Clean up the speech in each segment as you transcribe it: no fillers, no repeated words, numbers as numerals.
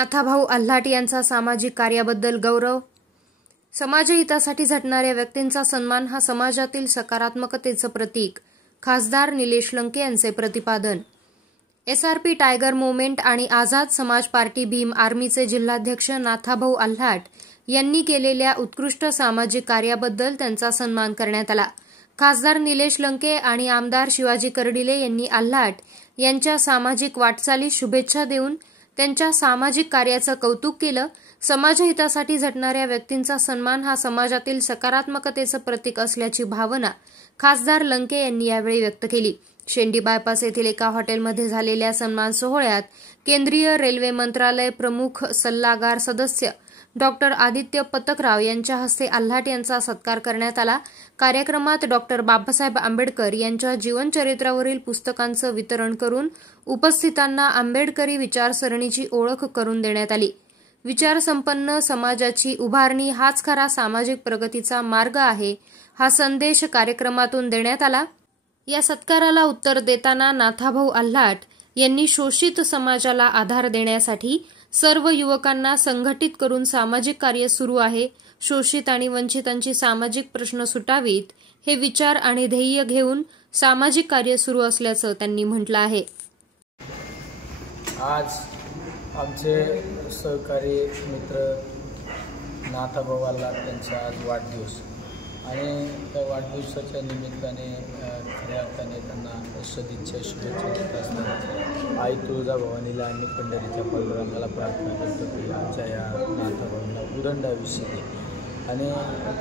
नाथाभाऊ आल्हाट यांचा सामाजिक कार्याबद्दल गौरव. समाजहितासाठी झटणाऱ्या व्यक्तींचा सन्मान हा समाजातील सकारात्मकतेचं प्रतीक. खासदार निलेश लंके यांचे प्रतिपादन. SRP टायगर मूव्हमेंट आणि आझाद समाज पार्टी भीम आर्मीचे जिल्हाध्यक्ष नाथाभाऊ आल्हाट यांनी केलेल्या उत्कृष्ट सामाजिक कार्याबद्दल त्यांचा सन्मान करण्यात आला. खासदार निलेश लंके आणि आमदार शिवाजी कर्डिले यांनी आल्हाट यांच्या सामाजिक वाटचालीस शुभेच्छा देऊन त्यांच्या सामाजिक कार्याचं कौतुक केलं. समाजहितासाठी झटणाऱ्या व्यक्तींचा सन्मान हा समाजातील सकारात्मकतेचं प्रतीक असल्याची भावना खासदार लंके यांनी यावेळी व्यक्त केली. शेंडी बायपास येथील एका हॉटेलमध्ये झालेल्या सन्मान सोहळ्यात केंद्रीय रेल्वे मंत्रालय प्रमुख सल्लागार सदस्य डॉक्टर आदित्य पतकराव यांच्या हस्ते आल्हाट यांचा सत्कार करण्यात आला. कार्यक्रमात डॉक्टर बाबासाहेब आंबेडकर यांच्या जीवनचरित्रावरील पुस्तकांचं वितरण करून उपस्थितांना आंबेडकरी विचारसरणीची ओळख करून देण्यात आली. विचारसंपन्न समाजाची उभारणी हाच खरा सामाजिक प्रगतीचा मार्ग आहे, हा संदेश कार्यक्रमातून देण्यात आला. या सत्काराला उत्तर देताना नाथाभाऊ आल्हाट यांनी शोषित समाजाला आधार देण्यासाठी सर्व युवकांना संघटित करून सामाजिक कार्य सुरू आहे. शोषित आणि वंचितांची सामाजिक प्रश्न सुटावीत हे विचार आणि ध्येय घेऊन सामाजिक कार्य सुरू असल्याचं त्यांनी म्हटलं आहे. आज आमचे सहकारी मित्र नाथाभाऊ आल्हाट यांचा आज वाढदिवस आणि त्या वाढदिवसाच्या निमित्ताने खऱ्या अर्थाने त्यांना सदिच्छा शुभेच्छा देत असताना आई तुळजाभवानीला आणि पंढरीच्या पांडुरंगाला प्रार्थना करतो की आमच्या या नाथाभाऊंना उदंड आयुष्य दे. आणि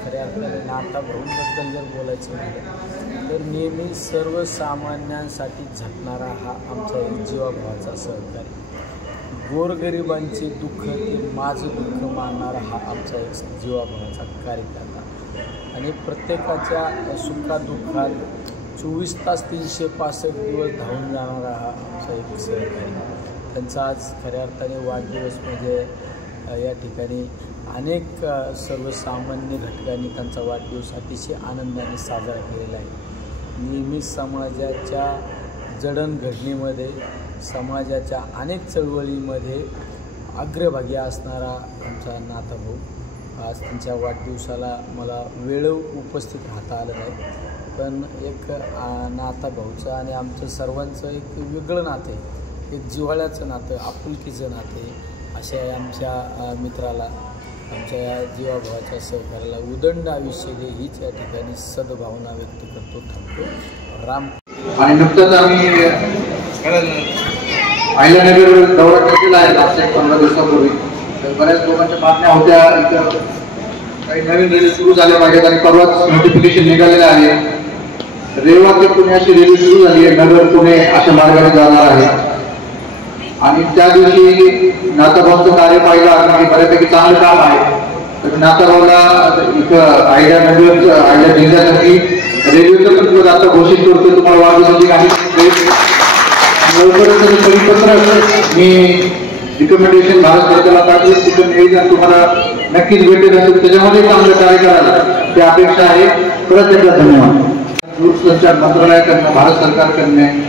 खऱ्या अर्थाने नाथाभाऊंबद्दल जर बोलायचं म्हटलं तर नेहमी सर्वसामान्यांसाठी झटणारा हा आमचा एक जीवाभावाचा सहकारी. गोरगरिबांचे दुःख ते माझं दुःख मानणारा हा आमचा एक जीवाभावाचा कार्यकर्ता आणि प्रत्येकाच्या सुखादुःखात 24 तास 365 दिवस धावून जाणारा हा आमचा एक सहकारी. त्यांचा आज खऱ्या अर्थाने वाढदिवस म्हणजे या ठिकाणी अनेक सर्वसामान्य घटकांनी त्यांचा वाढदिवस अतिशय आनंदाने साजरा केलेला आहे. नेहमी समाजाच्या जडणघडणीमध्ये समाजाच्या अनेक चळवळीमध्ये अग्रभागी असणारा आमचा नाथाभाऊ आज त्यांच्या वाढदिवसाला मला वेळेवर उपस्थित राहता आलं नाही, पण एक नाथाभाऊचं आणि आमचं सर्वांचं एक वेगळं नातं आहे, एक जिव्हाळ्याचं नातं, आपुलकीचं नातं आहे. अशा आमच्या मित्राला, आमच्या या जीवाभावाच्या सहकार्याला उदंड आयुष्य दे हीच या ठिकाणी सद्भावना व्यक्त करतो. थांबतो. राम. आणि नुकतंच आम्ही अहिल्यानगर दौरा केलेला आहे मागच्या 15 दिवसापूर्वी. तर बऱ्याच लोकांच्या बातम्या होत्या इथं काही नवीन रेल्वे सुरू झाल्या पाहिजेत आणि परवाच नोटिफिकेशन निघालेलं आहे. रेवा ते पुणे अशी रेल्वे सुरू झाली आहे, नगर पुणे अशा मार्गाने जाणार आहे. आणि त्या दिवशी नाथाभाऊंचं कार्य पाहिलं आणि बऱ्यापैकी चांगलं काम आहे. तर नाथाभाऊला इथं अहिल्या जिल्ह्यासाठी रेल्वेचं पद आता घोषित करतो. तुम्हाला वाढदिवसाची काही लवकरच परिपत्रक मी रिकमेंडेशन भारत सरकारला पाठवून तिथं नियोजन तुम्हाला नक्कीच भेटेल असेल. त्याच्यामध्ये चांगलं कार्य करायला ती अपेक्षा आहे. परत एकदा धन्यवाद. दूरसंचार मंत्रालयाकडनं, भारत सरकारकडनं,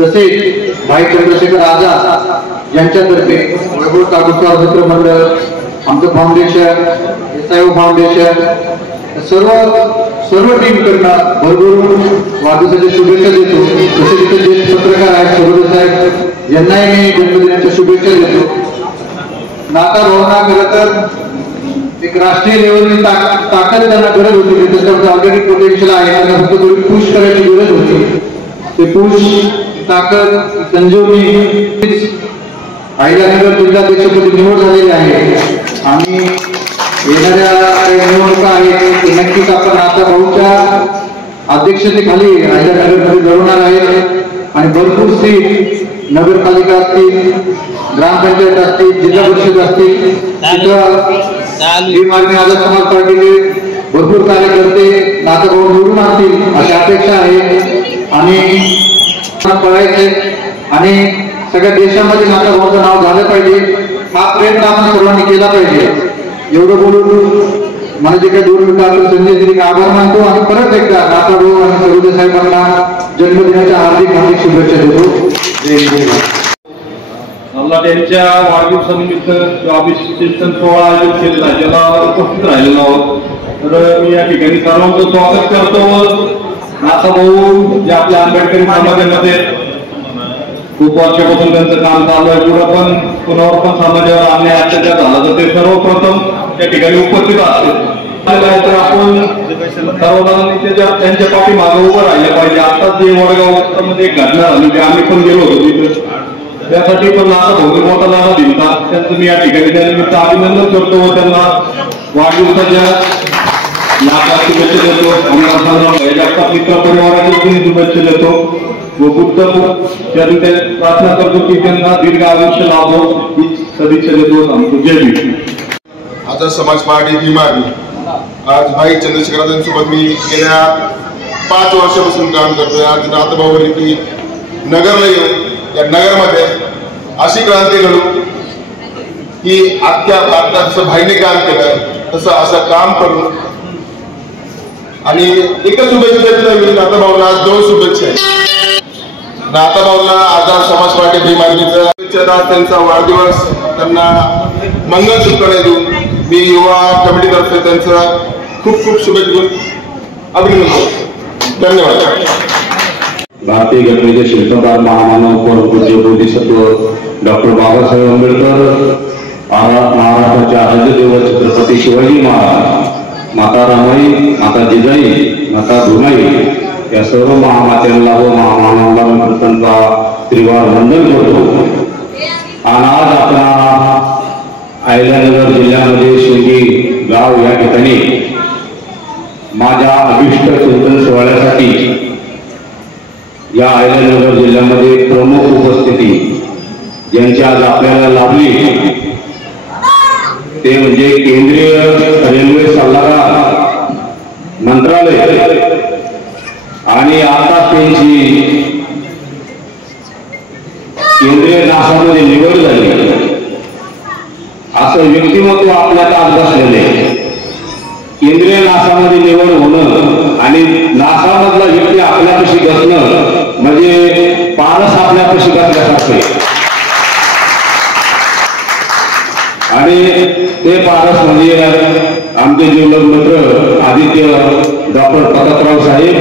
तसेच भाई चंद्रशेखर आझाद यांच्यातर्फे वैभव तालुका मित्र मंडळ, आमचं फाउंडेशन, SIO फाउंडेशन, सर्व टीमकडनं भरभरून वाढदिवसाच्या शुभेच्छा देतो. तसेच इथे ज्येष्ठ पत्रकार आहेत सरोदे साहेब यांनाही मी जन्मदिनाच्या शुभेच्छा देतो. नाथाभाऊंना खरं तर एक राष्ट्रीय लेवलची ताकद त्यांना गरज होती. त्याच्यावर ऑलरेडी पोटेन्शियल आहे, त्यांना फक्त थोडी पुश करायची गरज होती. ते पुश, ताकद, संजीवनी अहिल्यानगर जिल्हाध्यक्षपदी निवड झालेली आहे. आणि येणाऱ्या निवडणुका आहेत ते नक्कीच आपण नाथाभाऊंच्या अध्यक्षतेखाली अहिल्यानगरमध्ये लढवणार आहे. आणि भरपूर सीट नगरपालिका असतील, ग्रामपंचायत असतील, जिल्हा परिषद असतील, तिथं आझाद समाज पार्टीचे भरपूर कार्यकर्ते नाथाभाऊ निवडून आणतील अशी अपेक्षा आहे. आणि पळायचे आणि सगळ्या देशामध्ये नाथाभाऊंचं नाव झालं पाहिजे, हा प्रयत्न आपण सर्वांनी केला पाहिजे. एवढं बोलून मला जे काही 2 मिनिटात संजय दिली आभार मानतो आणि परत एकदा नाथाभाऊ आणि सरोदे साहेबांना जन्मदिनाच्या हार्दिक शुभेच्छा देतो. जय हिंद. मला त्यांच्या वाढदिवसानिमित्त अभिषेक सोहळा आयोजित केलेला आहे, ज्याला उपस्थित राहिलेलो आहोत. तर मी या ठिकाणी सर्वांचं स्वागत करतो. नाथाभाऊ जे आपल्या आंबेडकरी समाजामध्ये खूप वर्षापासून त्यांचं काम चालू आहे, पुन्हा पण समाजावर अन्याय अत्याचार झाला तर ते सर्वप्रथम त्या ठिकाणी उपस्थित असते. तर आपण सर्वजणांनी त्यांच्या पाठीमागे उभं राहिलं पाहिजे. आताच जे वडगाव मध्ये एक घटना झाली ते आम्ही पण गेलो होतो तिथे, त्यासाठी पण आता भोगी मोठा लढा दिला. त्यांचं मी या ठिकाणी त्यानिमित्त अभिनंदन करतो व त्यांना वाढदिवसाच्या लाखात शुभेच्छा देतो. मित्र परिवाराची शुभेच्छा देतो व बुद्ध प्रार्थना करतो की त्यांना दीर्घ आयुष्य लाभो ही सदिच्छा देतो. आमचं जय भीम. आझाद समाज पार्टी भीमारी आज भाई चंद्रशेखरांसोबत मी गेल्या 5 वर्षापासून काम करतोय. आज नाथभाऊ बोलले की नगरला येऊन या नगरमध्ये अशी क्रांती घडू की अख्ख्या भारतात जसं भाईने काम केलं तसं असं काम करून आणि एकच शुभेच्छा देतो नाथभाऊला. आज 2 शुभेच्छा आहेत. नाथभाऊला आझाद समाज पार्टी भीमारीचा शुभेच्छा. त्यांचा वाढदिवस त्यांना मंगलसूत्र देऊन मी युवा कमिटीतर्फे त्यांचं खूप खूप शुभेच्छा अभिनंदन करतो. धन्यवाद. भारतीय घटनेचे शिल्पकार महामानव पूज्य बोधिसत्व डॉक्टर बाबासाहेब आंबेडकर, महाराष्ट्राचे आराध्य दैवत छत्रपती शिवाजी महाराज, माता रमाई, माता जिजाई, माता भूमाई या सर्व महामात्यांना व महामानवांना मी प्रथमतः त्रिवार वंदन करतो. आणि आज आपला अहिल्यानगर जिल्ह्यामध्ये शिंगी गाव या ठिकाणी माझ्या अभिष्ट चिंतन सोहळ्यासाठी या अहिल्यानगर जिल्ह्यामध्ये प्रमुख उपस्थिती ज्यांची आज आपल्याला लाभली ते म्हणजे केंद्रीय रेल्वे सल्लागार मंत्रालय आणि आता त्यांची केंद्रीय नासामध्ये निवड झाली असं व्यक्तिमत्व आपल्याला आज बसलेले. केंद्रीय नासामध्ये निवड होणं आणि नासामधला व्यक्ती आपल्यापाशी बसणं म्हणजे पारस आपल्यापाशी बसल्यासारखे. आणि ते पारस म्हणजे आमचे जीवलग मित्र आदित्य डॉक्टर प्रतापराव साहेब.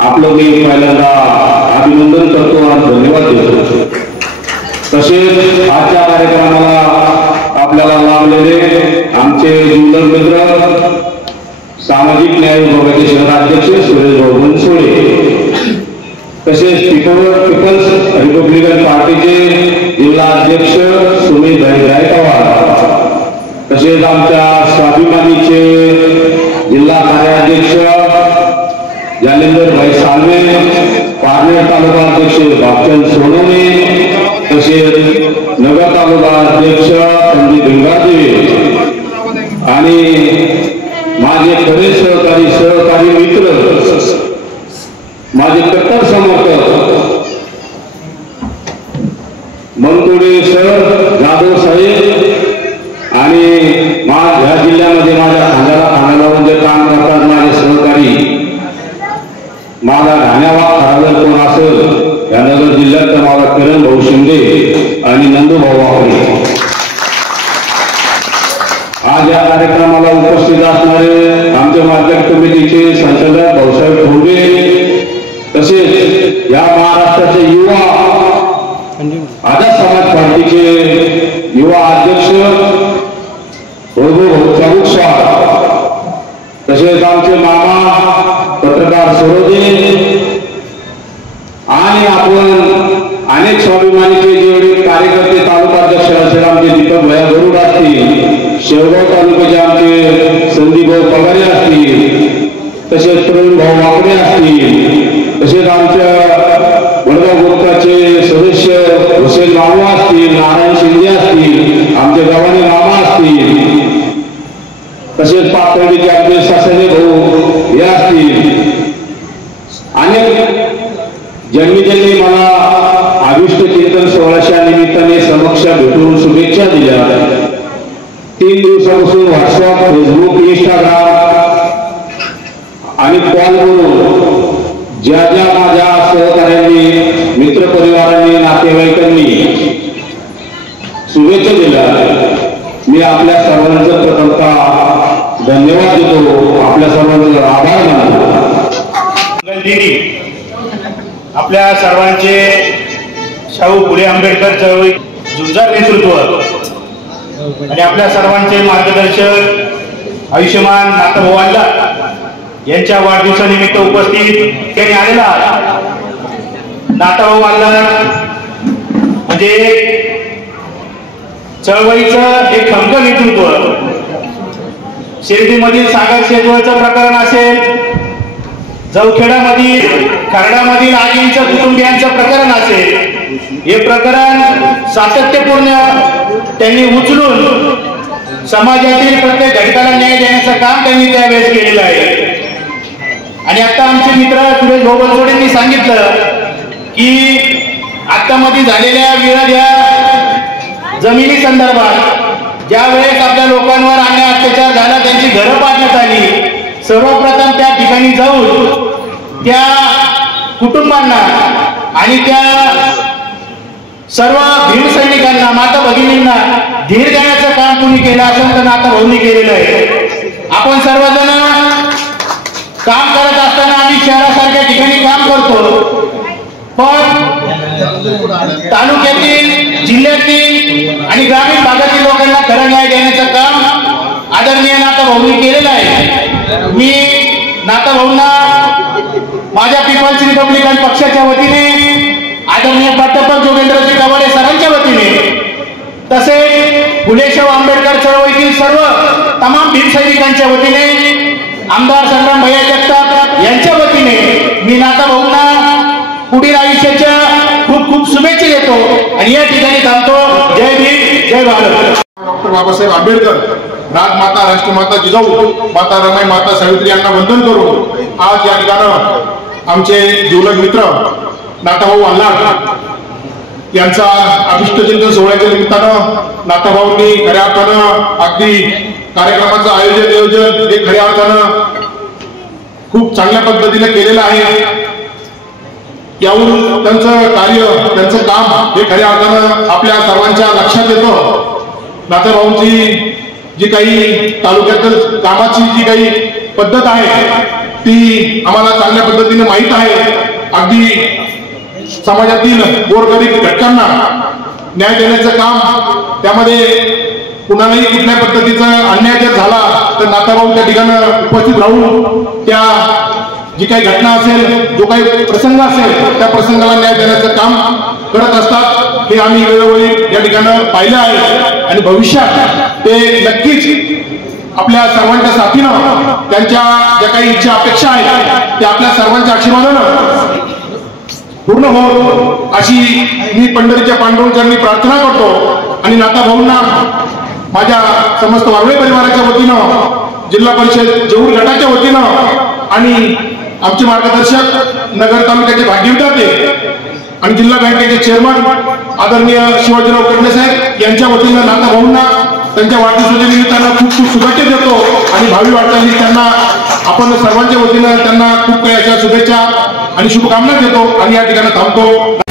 आपलं मी पहिल्यांदा अभिनंदन करतो आणि धन्यवाद देतो. तसेच आजच्या कार्यक्रमाला आपल्याला लाभलेले आमचे जीवलग मित्र सामाजिक न्याय विभागाचे शहराध्यक्ष सुरेश भाऊ बनसोडे, तसेच पीपल्स रिपब्लिकन पार्टीचे जिल्हा अध्यक्ष सुमित भाई गायकवाड, तसेच आमच्या स्वाभिमानीचे जिल्हा कार्याध्यक्ष जालिंदर भाई सालवे, पारनेर तालुका अध्यक्ष भागचंद सोनवणे, तसेच नगर तालुका अध्यक्ष संदीप भिंगारदेवे आणि माझे खरे सहकारी मित्र माझे कट्टर समर्थक मनतोडे सर, जाधव साहेब आणि ह्या जिल्ह्यामध्ये माझ्या खांद्याला लावून जे काम करतात माझे सहकारी, माझा ढाण्यावा खरादर कोण असेल या नगर जिल्ह्यात तर माझा किरण भाऊ शिंदे आणि नंदू भाऊ वाकरे. आज या कार्यक्रमाला उपस्थित असणारे आमच्या मार्केट कमिटीचे संचालक भाऊसाहेब ठोंबे, तसेच या महाराष्ट्राचे युवा आझाद समाज पार्टीचे युवा अध्यक्ष भाऊ चाबुकस्वार, तसेच आमचे मामा पत्रकार सरोदे आणि आपण अनेक स्वाभिमानीचे जेवढे कार्यकर्ते तालुकाध्यक्ष असेल आमचे दीपक भैया गरुड असतील, शेवगाव तालुक्याचे आमचे संदीप भाऊ पगारे असतील, तसेच प्रवीण भाऊ वाकडे असतील, तसेच आमच्या वडगाव ग्रुपाचे सदस्य हुसेन मामा असतील, नारायण शिंदे असतील, आमचे गव्हाणे मामा असतील, तसेच पाथर्डीचे आमचे सासरे भाऊ हे असतील. अनेक ज्यांनी मला अभिष्ट चिंतन सोहळ्याच्या निमित्ताने समक्ष भेटून शुभेच्छा दिल्या. 3 दिवसापासून व्हॉट्सअप, फेसबुक, इंस्टाग्राम आणि कॉलवरून ज्या माझ्या सहकार्यांनी, मित्रपरिवारांनी, नातेवाईकांनी आपल्या सर्वांचं प्रथमतः धन्यवाद देतो, आपल्या सर्वांचे आभार मानतो। आपल्या सर्वांचे शाहू फुले आंबेडकर चळवळी झुंजार नेतृत्व आणि आपल्या सर्वांचे मार्गदर्शक आयुष्यमान नाथाभाऊ वाल्लाड यांच्या वाढदिवसानिमित्त उपस्थित त्यांनी आलेला नाथाभाऊ वाल्लाड म्हणजे चळवळीचं एक खमक नेतृत्व। शिर्डीमधील सागर शेजवळचं प्रकरण असेल, जवखेडामधील खर्डामधील आगींचं कुटुंबियांचं प्रकरण असेल, हे प्रकरण सातत्यपूर्ण त्यांनी उचलून समाजातील प्रत्येक घटकाला न्याय देण्याचं काम त्यांनी त्यावेळेस केलेलं आहे। आणि आता आमचे मित्र सुरेश भोबलसोडेंनी सांगितलं की आता मध्ये झालेल्या विरोध्या जमिनी संदर्भात ज्या वेळेस आपल्या लोकांवर अन्याय अत्याचार झाला, त्यांची घरं पाडण्यात आली, सर्वप्रथम त्या ठिकाणी जाऊन त्या कुटुंबांना आणि त्या सर्व भीम सैनिकांना, माता भगिनींना धीर देण्याचं काम कुणी केलं असेल तर नाथाभाऊंनी केलेलं आहे। आपण सर्वजण काम करत असताना आम्ही शहरासारख्या ठिकाणी काम करतो, पण तालुक्यातील, जिल्ह्यातील आणि ग्रामीण भागातील लोकांना खरा न्याय देण्याचं काम आदरणीय नाथाभाऊंनी केलेलं आहे। मी नाथाभाऊंना माझ्या पीपल्स रिपब्लिकन पक्षाच्या वतीने, आदरणीय प्राध्यापक जोगेंद्रजी कवाडे सरांच्या वतीने, तसेच फुले शाहू आंबेडकर चळवळीतील सर्व तमाम भीम सैनिकांच्या वतीने, आमदार संग्राम भैया जगताप यांच्या वतीने मी नाथाभाऊंना पुढील आयुष्याच्या खूप खूप शुभेच्छा देतो आणि या ठिकाणी थांबतो। जय भीम, जय भारत। डॉक्टर बाबासाहेब आंबेडकर, राजमाता, राष्ट्रमाता जिजाऊ माता रमाई, माता सावित्री यांना वंदन करून आज या ठिकाणी आमचे जिवलग मित्र नाथाभाऊ वाल्लाड यांचा अभिष्टचिंतन सोहळ्याच्या निमित्तानं नाथाभाऊंनी खऱ्या अर्थानं अगदी कार्यक्रमाचं आयोजन हे खऱ्या अर्थानं खूप चांगल्या पद्धतीने केलेलं आहे। यावरून त्यांचं कार्य, त्यांचं काम हे खऱ्या अर्थानं आपल्या सर्वांच्या लक्षात येतं। नाथाभाऊंची जी काही तालुक्यातील कामाची जी काही पद्धत आहे ती आम्हाला चांगल्या पद्धतीने माहीत आहे। अगदी समाजातील गोरगरीब घटकांना न्याय देण्याचं काम, त्यामध्ये कुणालाही कुठल्या पद्धतीचा अन्याय जर झाला तर नाथाभाऊ त्या ठिकाणी उपस्थित राहून त्या जी काही घटना असेल, जो काही प्रसंग असेल त्या प्रसंगाला न्याय देण्याचं काम करत असतात। हे आम्ही वेळोवेळी या ठिकाणी पाहिलं आहे आणि भविष्यात ते नक्कीच आपल्या सर्वांच्या साथीनं त्यांच्या ज्या काही इच्छा अपेक्षा आहेत त्या आपल्या सर्वांच्या आशीर्वादानं पूर्ण हो अशी मी पंढरीच्या पांडुरंगांनी प्रार्थना करतो। आणि नाथाभाऊंना माझ्या समस्त वारळे परिवाराच्या वतीनं, जिल्हा परिषद जेऊर गटाच्या वतीनं आणि आमचे मार्गदर्शक नगर तालुक्याचे भाग्यविधाते आणि जिल्हा बँकेचे चेअरमन आदरणीय शिवाजीराव कर्णे साहेब यांच्या वतीनं नाथाभाऊंना त्यांच्या वाढदिवसाच्या निमित्तानं खूप खूप शुभेच्छा देतो आणि भावी वाटचालीस त्यांना आपण सर्वांच्या वतीनं त्यांना खूप काही अशा शुभेच्छा आणि शुभकामना देतो आणि या ठिकाणी थांबतो।